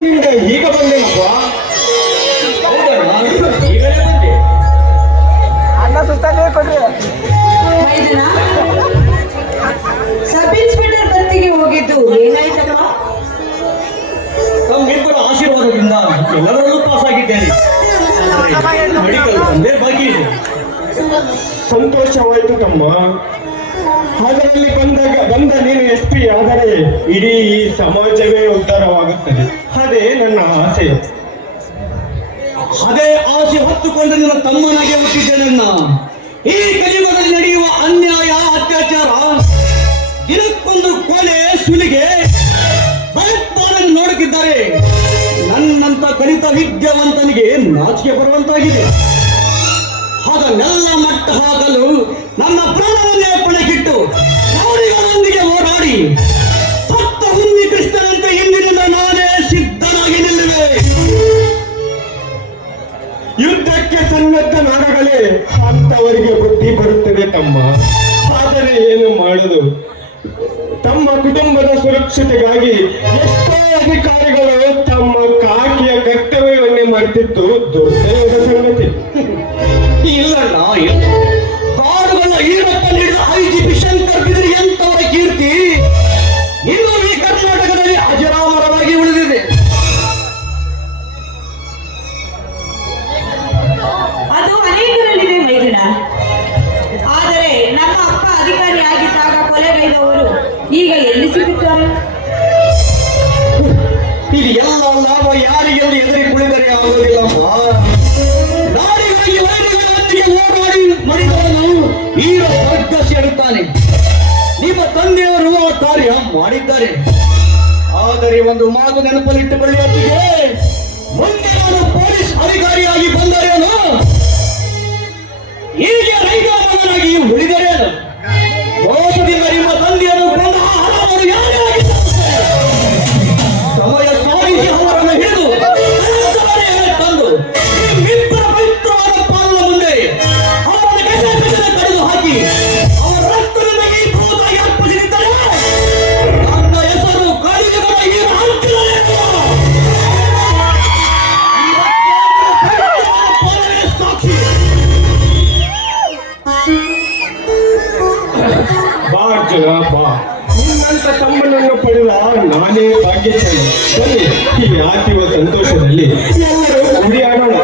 ಈಗ ಬಂದೇನಪ್ಪ ಈಗಲೇ ಬಂದೆ. ಅನ್ನ ಸುತ್ತಾನೇ ಕೊಡ್ರಿ. ಮೈದನ ಸಬ್ ಇನ್ಸ್ಪೆಕ್ಟರ್ ಬಂತಿಗೆ ಹೋಗಿದ್ದು ಏನಾಯ್ತಪ್ಪ ತಮ್ಮಿಬ್ಬರ ಆಶೀರ್ವಾದದಿಂದ ಎಲ್ಲರಲ್ಲೂ ಪಾಸ್ ಆಗಿದ್ದೇನೆ. ಮೆಡಿಕಲ್ ಬಾಕಿ ಇದೆ. ಸಂತೋಷವಾಯ್ತು ತಮ್ಮ. ಅದರಲ್ಲಿ ಬಂದಾಗ ಬಂದ ನೀನು ಎಸ್ ಪಿ ಆದರೆ ಇಡೀ ಈ ಸಮಾಜವೇ ಉದ್ಧಾರವಾಗುತ್ತದೆ. ಅದೇ ನನ್ನ ಆಸೆ ಅದೇ ಆಸೆ ಹೊತ್ತುಕೊಂಡು ನಿನ್ನ ತಮ್ಮನಾಗೆ ಹುಟ್ಟಿದ್ದೇನೆನ್ನ ಈ ಕಲಿಯುಗದಲ್ಲಿ ನಡೆಯುವ ಅನ್ಯಾಯ, ಅತ್ಯಾಚಾರ, ದಿನಕ್ಕೊಂದು ಕೊಲೆ, ಸುಲಿಗೆ ಭಯೋತ್ಪಾದನೆ ನೋಡುತ್ತಿದ್ದಾರೆ. ನನ್ನಂತ ಕಲಿತ ವಿದ್ಯಾವಂತನಿಗೆ ನಾಚಿಕೆ ಬರುವಂತಾಗಿದೆ. ಅದನ್ನೆಲ್ಲ ಮಟ್ಟ ಹಾಕಲು ನನ್ನ ಪ್ರಾಣವನ್ನೇ ಪಣಕ್ಕಿಟ್ಟು ಅಂತವರಿಗೆ ಬುದ್ಧಿ ಬರುತ್ತದೆ ತಮ್ಮ. ಆದರೆ ಏನು ಮಾಡುದು ತಮ್ಮ ಕುಟುಂಬದ ಸುರಕ್ಷತೆಗಾಗಿ ಎಷ್ಟೋ ಅಧಿಕಾರಿಗಳು ತಮ್ಮ ಕಾಕಿಯ ಕರ್ತವ್ಯವನ್ನೇ ಮಾಡ್ತಿತ್ತು ಮೈದುನ ಆದರೆ ನಮ್ಮ ಅಪ್ಪ ಅಧಿಕಾರಿ ಆಗಿದ್ದಾಗ ಕೊಲೆಗೈದವರು ಈಗ ಎಲ್ಲಿ ಸಿಗುತ್ತಾರೆ? ಇದು ಎಲ್ಲ ಲಾಭ ಯಾರಿಗೆಂದು ಎದುರಿ ಕುಳಿದರೆ ಆಗುವುದಿಲ್ಲಮ್ಮ. ನಿಮ್ಮ ತಂದೆಯವರು ಕಾರ್ಯ ಮಾಡಿದ್ದಾರೆ. ಆದರೆ ಒಂದು ಮಾತು ನೆನಪಲ್ಲಿಟ್ಟುಕೊಳ್ಳಿ ಅತ್ತಿಗೆ ಮುಂದೆ ನಾನು ಪೊಲೀಸ್ ಅಧಿಕಾರಿಯಾಗಿ ಬಂದರೇನು ಬಾ ಬಾ. ತಮ್ಮನನ್ನು ಪಡೆದ ನಾನೇ ಭಾಗ್ಯಶಾಲಿ. ಬನ್ನಿ ಈ ಆತಿವ ಸಂತೋಷದಲ್ಲಿ. ಎಲ್ಲರೂ ಕುಡಿಯಾಡೋಣ